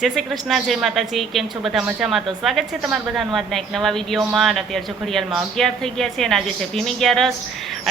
જય શ્રી કૃષ્ણ, જય માતાજી. કેમ છો બધા? મજામાં? તો સ્વાગત છે તમારા બધાનું આજના એક નવા વિડીયોમાં. અને અત્યારે જો ઘડિયાળમાં 11 થઈ ગયા છે અને આજે છે ભીમી 11.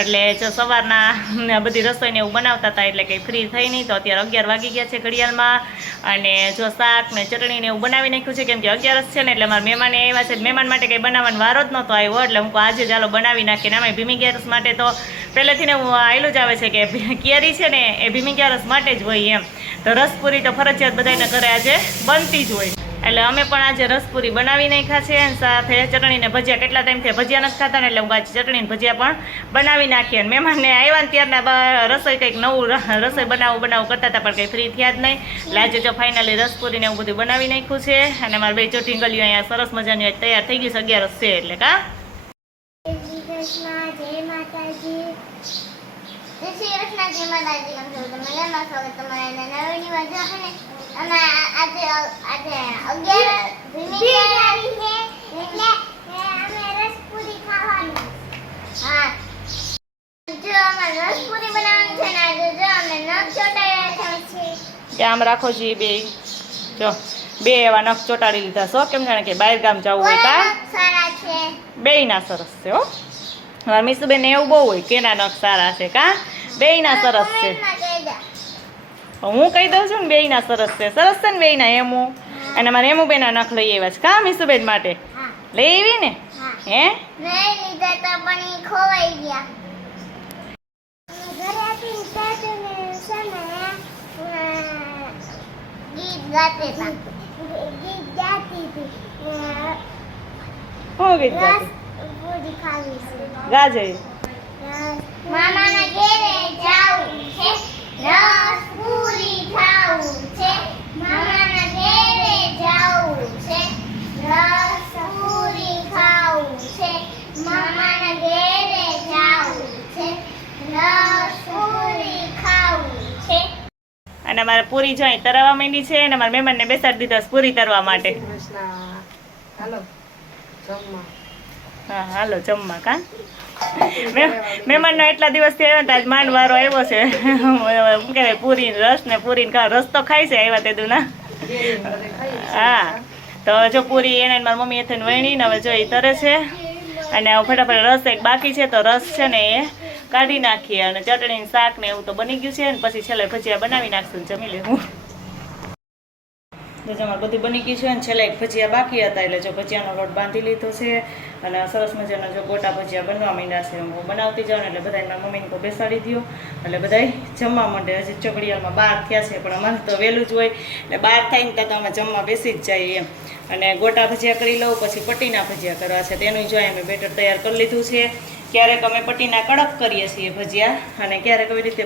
એટલે જો સવારના બધી રસોઈને એવું બનાવતા હતા એટલે કંઈ ફ્રી થઈ નહીં, તો અત્યારે 11 વાગી ગયા છે ઘડિયાળમાં. અને જો શાક ને ચટણી ને એવું બનાવી નાખ્યું છે, કેમ કે 11 છે ને એટલે મારા મહેમાન આવ્યા છે. મહેમાન માટે કંઈ બનાવવાનો વારો જ નહોતો આવ્યો, એટલે હું આજે ચાલો બનાવી નાખીને. આમાં ભીમી 11 માટે તો પહેલેથી ને આવેલું જ આવે છે કે કેરી છે ને એ ભીમી 11 માટે જ હોય એમ. તો રસપુરી તો ફરજિયાત બધાને ઘરે આજે બનતી જ હોય, એટલે અમે પણ આજે રસપુરી બનાવી નાખ્યા છે. અને સાથે ચટણી ને ભજીયા, કેટલા ટાઈમથી ભજીયા નથી ખાતા ને એટલે હું આજે ચટણી ને ભજીયા પણ બનાવી નાખીએ. અને મહેમાનને આવ્યા ને ત્યારના રસોઈ કંઈક નવું રસોઈ બનાવું કરતા હતા, પણ કંઈ ફ્રી થયા જ નહીં. એટલે આજે જો ફાઇનલી રસપુરી ને એવું બધું બનાવી નાખ્યું છે. અને મારા બે જો ઢીંગલીઓ અહીંયા સરસ મજાની તૈયાર થઈ ગઈ છે. 11 છે એટલે કા આમ રાખો જી બે જો બે એવા નખ ચોટાડી લીધા છો, કેમ જાણે કે બહાર ગામ જવું હોય કા બે ના સરસ છે હો. મારા મીસુબેન એવું બહુ હોય કેના નખ સારા છે કા, બે ના સરસ છે. હું કહી દઉં છું ને બે ના સરસ છે. સરસ છે ને બે ના એમું. અને મારે એમું બેના નખ લઈ આવ્યા છે કા મીસુબેન માટે લઈ આવી ને. હે ગાજે મામાના ઘરે જાવું છે, રસપુરી ખાવું છે. મામાના ઘરે જાવું છે, રસપુરી ખાવું છે. મામાના ઘરે જાવું છે, રસપુરી ખાવું છે. અને મારે પૂરી જો અહીં તરવા માંડી છે. અને મારા મહેમાનને બેસાડી દીધા પૂરી તરવા માટે. હા હાલો જમવા કા. મહેમાનનો એટલા દિવસથી આવ્યા હતા, આજ માંડ વારો આવ્યો છે. શું કહેવાય પૂરી રસ ને પૂરી રસ તો ખાય છે આવ્યા તે દુના. હા તો જો પૂરી એને મારી મમ્મીએ થઈને વણી હવે જો એ તરે છે. અને ફટાફટ રસ એક બાકી છે, તો રસ છે ને એ કાઢી નાખીએ. અને ચટણી શાક ને એવું તો બની ગયું છે. અને પછી છેલ્લે ભજીયા બનાવી નાખશું, જમી લેવું. તો અમારે બધું બની ગયું છે. અને છેલ્લે એક ભજીયા બાકી હતા, એટલે જો ભજીયાનો લોટ બાંધી લીધો છે. અને સરસ મજાના જો ગોટા ભજીયા બનવા માંડ્યા છે. હું બનાવતી જાઉં એટલે બધા મારા મમ્મીને તો બેસાડી દો, એટલે બધા જમવા માંડે. હજી ચોકડીયામાં 12 થયા છે, પણ અમારે તો વહેલું જ હોય એટલે 12 થાય ને ત્યાં તો અમે જમવા બેસી જ જઈએ એમ. અને ગોટા ભજીયા કરી લઉં, પછી પટ્ટીના ભજીયા કરવા છે તેનું જોઈએ અમે બેટર તૈયાર કરી લીધું છે. ક્યારેક અમે પટ્ટીના કડક કરીએ છીએ ભજીયા, અને ક્યારેક એવી રીતે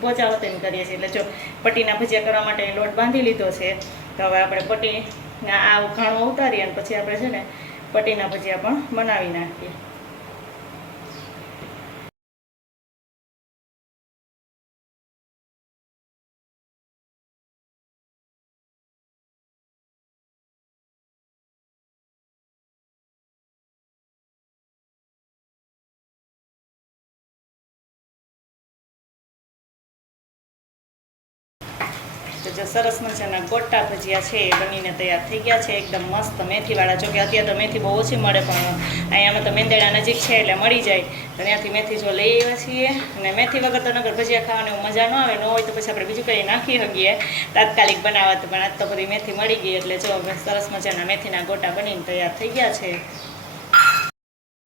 પોચા વતન કરીએ છીએ. એટલે જો પટ્ટીના ભજીયા કરવા માટે લોટ બાંધી લીધો છે. તો હવે આપણે પટ્ટીના આ ઘાણું ઉતારીએ અને પછી આપણે છે ને પટ્ટીના ભજીયા પણ બનાવી નાખીએ. તો જો સરસ મજાના ગોટા ભજીયા છે એ બનીને તૈયાર થઈ ગયા છે, એકદમ મસ્ત મેથીવાળા. જોકે અત્યારે તો મેથી બહુ ઓછી મળે, પણ અહીંયામાં તો મેંદેડા નજીક છે એટલે મળી જાય. તો ત્યાંથી મેથી જો લઈ આવ્યા છીએ. અને મેથી વગર તો નગર ભજીયા ખાવાની મજા ન આવે, ન હોય તો પછી આપણે બીજું કંઈ નાખી શકીએ તાત્કાલિક બનાવવા. પણ આજ તો બધી મેથી મળી ગઈ એટલે જો સરસ મજાના મેથીના ગોટા બનીને તૈયાર થઈ ગયા છે.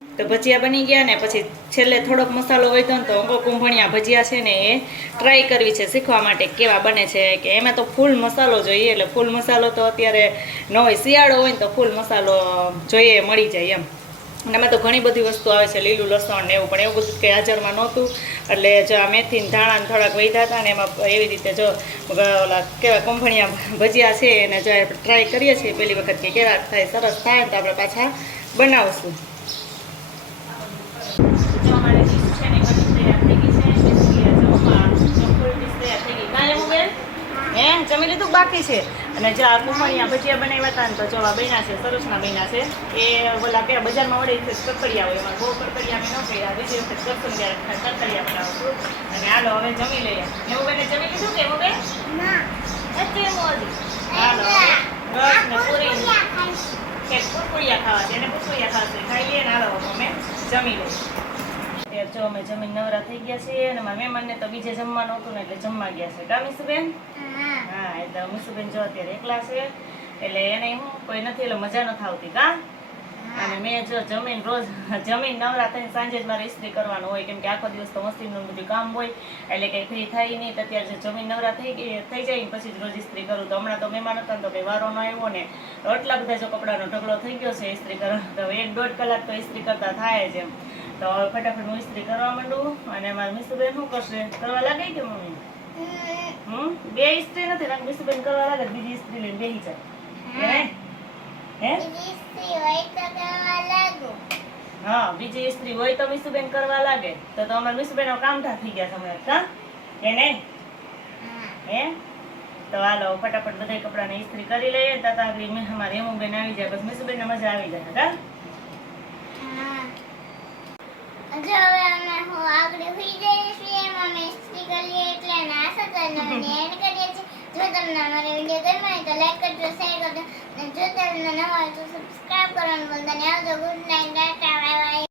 તો ભજીયા બની ગયા ને પછી છેલ્લે થોડોક મસાલો હોય તો અંગો કુંભણિયા ભજીયા છે ને એ ટ્રાય કરવી છે, શીખવા માટે કેવા બને છે. કે એમાં તો ફૂલ મસાલો જોઈએ, એટલે ફૂલ મસાલો તો અત્યારે ન હોય, શિયાળો હોય ને તો ફૂલ મસાલો જોઈએ મળી જાય એમ. અને એમાં તો ઘણી બધી વસ્તુ આવે છે, લીલું લસણ ને એવું, પણ એવું બધું કંઈ હાજરમાં નહોતું. એટલે જો આ મેથી ને ધાણા થોડાક વૈધા હતા ને એમાં એવી રીતે જો ઓલા કેવા કુંભણિયા ભજીયા છે એને જો ટ્રાય કરીએ છીએ પહેલી વખત કે કેવા થાય. સરસ થાય ને તો આપણે પાછા બનાવશું. જમી લીધું બાકી છે. અને જો આ કુંભણિયા ભજીયા બનાવ્યા હતા ને તો જો આ બન્યા છે, સરસના બન્યા છે. એ બોલા કે બજારમાં વડે કરકડિયા હોય, એમાં બહુ કરકડિયા મેં ન કર્યા. બીજી વખત કરશું ને ત્યારે કરકડિયા બનાવશું. અને હાલો હવે જમી લઈએ. એવું બેને જમી લીધું કે એવું બેન? હાલો પૂછુયા ખાવા છે એને પૂછુયા ખાવા ખાઈ લઈએ ને હાલો અમે જમી લઈએ ત્યારે જો અમે જમીન નવરા થઈ ગયા છીએ અને મારા મહેમાનને તો બીજે જમવાનું હતું ને એટલે જમવા ગયા છે કા મીસુબેન હા હા એટલે મીસુબેન જો અત્યારે એકલા છે એટલે એને હું કોઈ નથી એટલે મજા નથી આવતી કા અને મેં જો જમીન રોજ જમીન નવરા થઈને સાંજે જ મારે ઇસ્ત્રી કરવાનું હોય કેમ કે આખો દિવસ તો મશીનનું બધું કામ હોય એટલે કંઈ ફ્રી થાય નહીં તો અત્યારે જો જમીન નવરા થઈ જાય ને પછી જ રોજ ઇસ્ત્રી કરું તો હમણાં તો મહેમાન હતા ને તો કંઈ વારો ન આવ્યો ને તો એટલા બધા જો કપડાનો ઢગલો થઈ ગયો છે ઇસ્ત્રી કરવાનો તો 1-1.5 કલાક તો ઇસ્ત્રી કરતા થાય જ એમ તો હવે ફટાફટ હું ઇસ્ત્રી કરવા માંડું અને મારા મીસુબેન શું કરશે કરવા લાગે કે મમ્મી બે ઇસ્ત્રી નથી રાખ મીસુબેન કરવા લાગે બીજી ઇસ્ત્રી લઈને બેસી જાય હે બીજી સ્ત્રી હોય તો કરવા લાગુ હા બીજી ઇસ્ત્રી હોય તો મીસુબેન કરવા લાગે તો અમારા મીસુબેન કામઠા થઈ ગયા સમય કા કે નહીં હા હે તો હાલો ફટાફટ બધા કપડાને ઇસ્ત્રી કરી લઈએ તો આગળ અમારે હેમુબેન આવી જાય બસ મીસુબેન મજા આવી જાય કા હા જો હવે અમે હું આગળ સુઈ જઈએ છીએ એમાં અમે ઇસ્ત્રી કરીએ એટલે અને આશા કરીને એન્ડ કરીએ છીએ જો તમને અમારો વિડીયો ગમ્યો હોય તો લાઈક કરજો શેર કરજો અને જો તમને નવા હોય તો સબસ્ક્રાઇબ કરવાનું ભૂલતા નહીં આવજો good night Tata bye bye